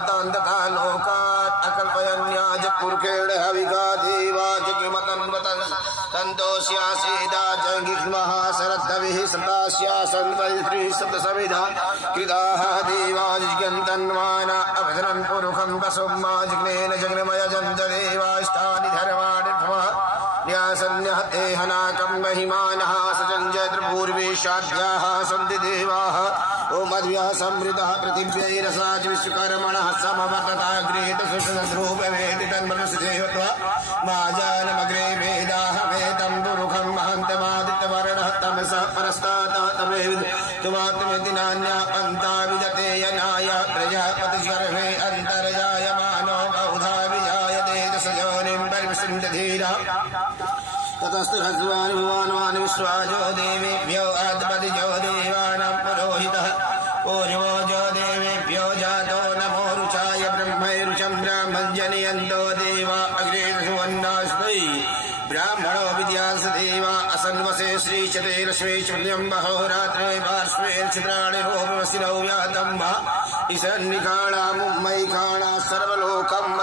तथा लोकात् अकल्पयन्याज पुरुषेण हविका देवाच किमतन्वतन् तन्तोस्यासीदा जङ्गिष्मः शरद्धविः सप्तास्यासन् वैत्रीसप्तसमिधा कृताः देवाजिगन्तन्वाना अभजनन् पुरुषं वसुम्माजिग्नेन जग्नमयजन्त देवास्तानि धर्माणि न्यासन्यहते हनाकं महिमानः सजञ्जयत्पूर्वेशाद्याः सन्ति देवाः ओम मध्व्यः समृद्धः पृथिव्यैरसाच विश्वकर्मणः समवर्तताग्रेत सुषद्रूपमेति तन्मनसदेवत्वा माजानमग्रे वेदाः वेदं पुरुषं महन्तमादित्यवर्णः तमसः परस्तात् तमेव तुमात्मेति नान्या पन्था विदते यनाय प्रजापतिर्गर्भे अन्तर्जायमानो बहुधा विजायते दशयोनिं परिविशन्धीरा ततस्तु हस्वान् भुवान् विश्वाजो देवेभ्यो आत्मतिजो देवानां पुरोहितः पूर्वो जो देवेभ्यो जातो नमो रुचाय ब्रह्मैरुचं ब्राह्मञ्जनयन्तो देवा अग्रे सुवन्नास्मै ब्राह्मणो विद्यास देवा असन्वसे श्रीचतेरश्वे शून्यं बहोरात्रे पार्श्वे चित्राणि रोपवसिनौ व्यातं वा ईशन्निकाणा मुम्मैकाणा सर्वलोकं